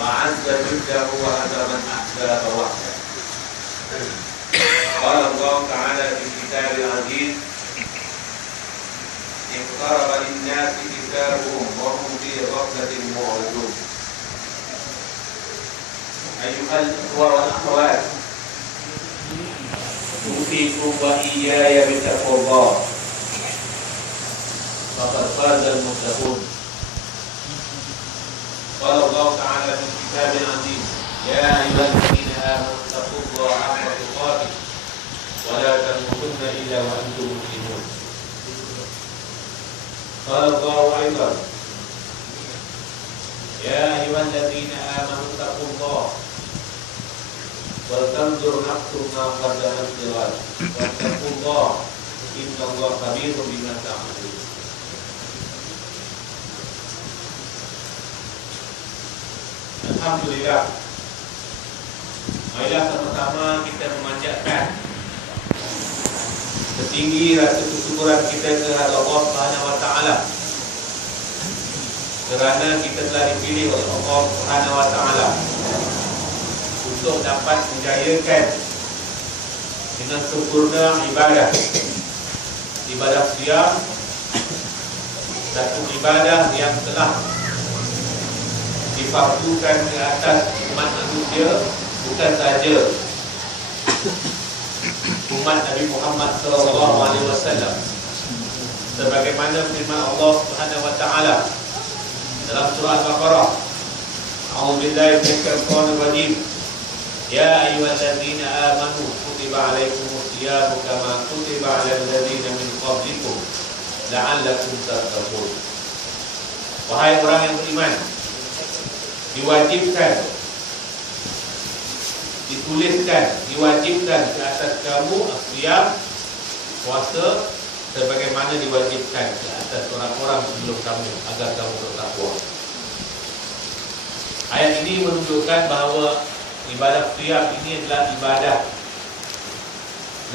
وأعز جده وهزم الأحزاب وحده. قال الله تعالى في الكتاب العزيز: اقترب للناس حسابهم وهم في غفلة معرضون. أيها الإخوة والأخوات، أوصيكم وإياي بتقوى الله فقد فاز المتقون. قال الله تعالى في الكتاب العزيز: يا أيها الذين آمنوا اتقوا الله حق تقاته ولا تموتن إلا وأنتم مسلمون. قال الله أيضا: يا أيها الذين آمنوا اتقوا الله ولتنظر نفس ما قدمت لغد واتقوا الله إن الله خبير بما تعملون. Alhamdulillah. Marilah sama-sama kita memanjatkan setinggi rasa kesyukuran kita kepada Allah Subhanahu wa taala kerana kita telah dipilih oleh Allah Subhanahu wa taala untuk dapat menjayakan dengan sempurna ibadah siam, satu ibadah yang telah difardukan ke atas umat manusia, bukan saja umat Nabi Muhammad SAW, sebagaimana firman Allah Subhanahu wa taala dalam surah Al-Baqarah: A'udzubillahi minasyaitonir rajim. Ya ayyuhalladzina amanu kutiba 'alaikumus syiyamu kama kutiba 'alal ladzina min qablikum la'allakum tattaqun. Wahai orang yang beriman, diwajibkan ke atas kamu siyam, puasa, sebagaimana diwajibkan ke atas orang-orang sebelum kamu agar kamu bertakwa. Ayat ini menunjukkan bahawa ibadah siyam ini adalah ibadah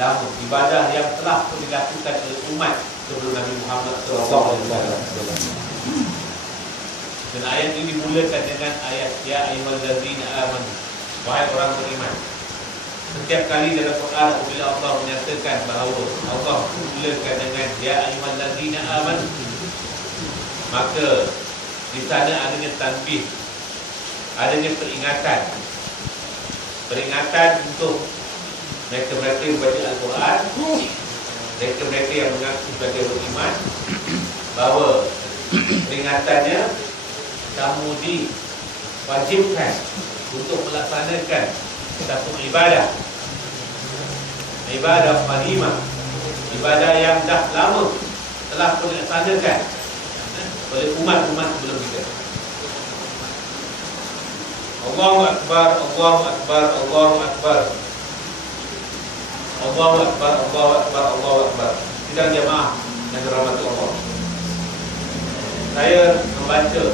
lama, ibadah yang telah dilakukan oleh umat sebelum Nabi Muhammad SAW. Dan ayat ini dimulakan dengan ayat ya ayyuhallazina amanu, wahai orang beriman. Setiap kali dalam Quran apabila Allah menyatakan bahawa Allah mulakan dengan ya ayyuhallazina amanu, maka di sana adanya tanbih, adanya peringatan untuk mereka-mereka yang baca Al-Quran, mereka-mereka yang mengaku sebagai beriman, bahawa peringatannya kamu diwajibkan untuk melaksanakan satu ibadah qadimah, ibadah yang dah lama telah dilaksanakan oleh umat-umat sebelum kita. Allahu Akbar, Allahu Akbar, Allahu Akbar, Allahu Akbar, Allahu Akbar, Allahu Akbar. Sidang jemaah yang dirahmati Allah, saya membaca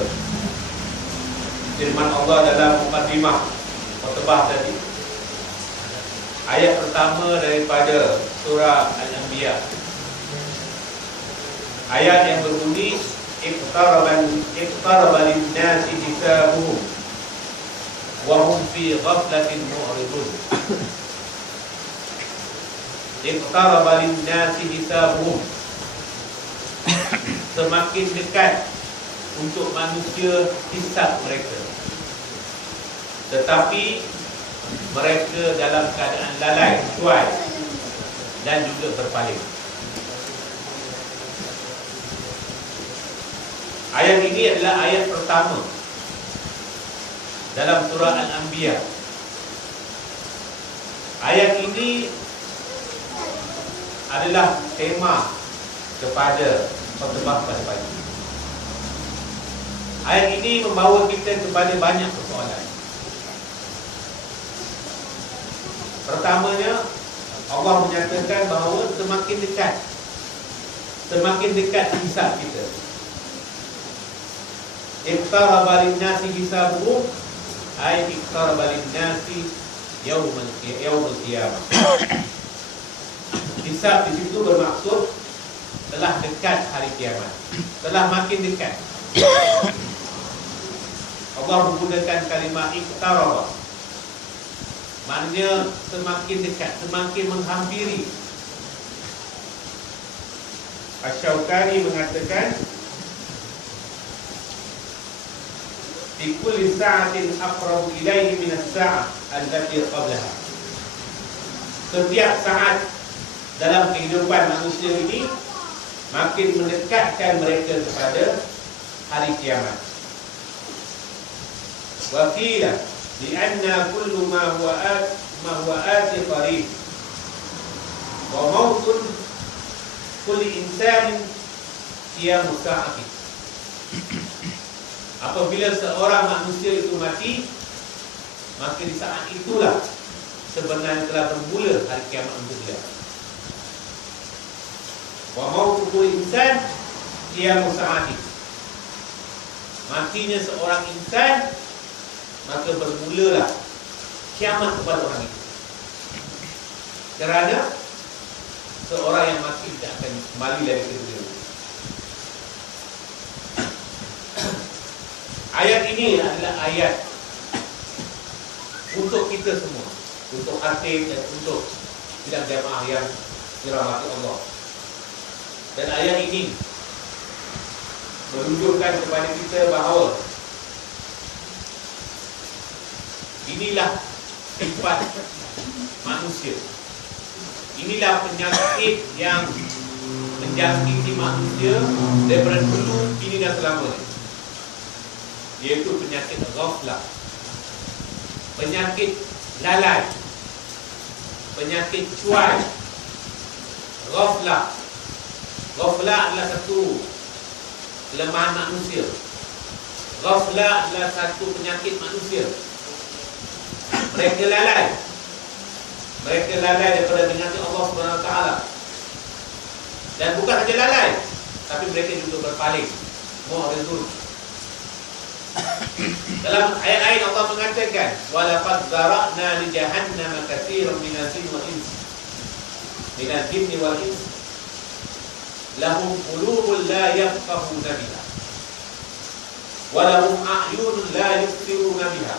firman Allah dalam mukadimah khutbah tadi, ayat pertama daripada surah Al-Anbiya, ayat yang berbunyi iqtaraba lin-nasi hisabuhum wa hum fi ghaflatin mu'ridun. Iqtaraba lin-nasi hisabuhum, semakin dekat untuk manusia hisab mereka, tetapi mereka dalam keadaan lalai, cuai dan juga berpaling. Ayat ini adalah ayat pertama dalam surah Al-Anbiya. Ayat ini adalah tema kepada khutbah pada pagi. Ayat ini membawa kita kepada banyak persoalan. Pertamanya, Allah menyatakan bahawa semakin dekat hisab kita. Iqtaraba lin-nasi hisabuhum, ay iqtaraba lin-nasi yaumul qiyamah. Hisab di situ bermaksud telah dekat hari kiamat, telah makin dekat. Allah menggunakan kalimah iqtaraba, maknanya semakin dekat, semakin menghampiri. Asy-Syaukani mengatakan fi kulli sa'atin aqrabu ilaihi min as-sa'ah allati qablaha. Setiap saat dalam kehidupan manusia ini makin mendekatkan mereka kepada hari kiamat. Wa qila li'anna kullu ma huwa ati qarib wa mautun kulli insanin qiyamu sa'ati. Apabila seorang manusia itu mati, maka di saat itulah sebenarnya telah bermula hari kiamat untuk dia. Wa mautu kulli insan qiyamu sa'ati. Matinya seorang insan, maka bermulalah kiamat kepada orang itu. Kerana seorang yang mati tidak akan kembali dari dunia. Ayat ini adalah ayat untuk kita semua, untuk hati dan untuk sidang jamaah yang dirahmati Allah. Dan ayat ini menunjukkan kepada kita bahawa inilah sifat manusia. Inilah penyakit yang menjangkiti manusia daripada dulu, kini dan selamanya, iaitu penyakit ghaflah, penyakit lalai, penyakit cuai. Ghaflah adalah satu kelemahan manusia. Ghaflah adalah satu penyakit manusia. Mereka lalai daripada penyakit Allah Subhanahu Wa Taala. Dan bukan saja lalai, tapi mereka juga berpaling, mu'ridun. Dalam ayat-ayat Allah mengatakan, walaqad zara'na li jahannama katsiran minal jinni wal ins. Minal jinni wal ins. Lahum qulubun la yafqahuna biha. Wa lahum a'yunun la yubsiruna biha.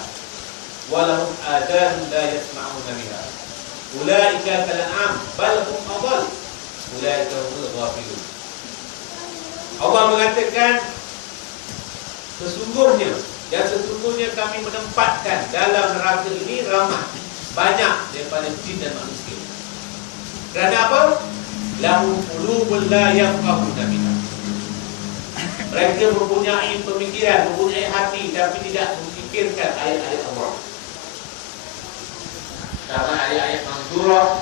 Wa lahum adhanun la yasma'una biha. Ulaika kal'am bal hum adall. Ulaika humul ghafilun. Allah mengatakan sesungguhnya kami menempatkan dalam neraka ini ramai, banyak daripada jin dan manusia. Kerana apa? Lahum qulubun la yafqahuna biha. Mereka mempunyai pemikiran, mempunyai hati, tapi tidak memikirkan ayat-ayat Allah. Dalam ayat-ayat Surah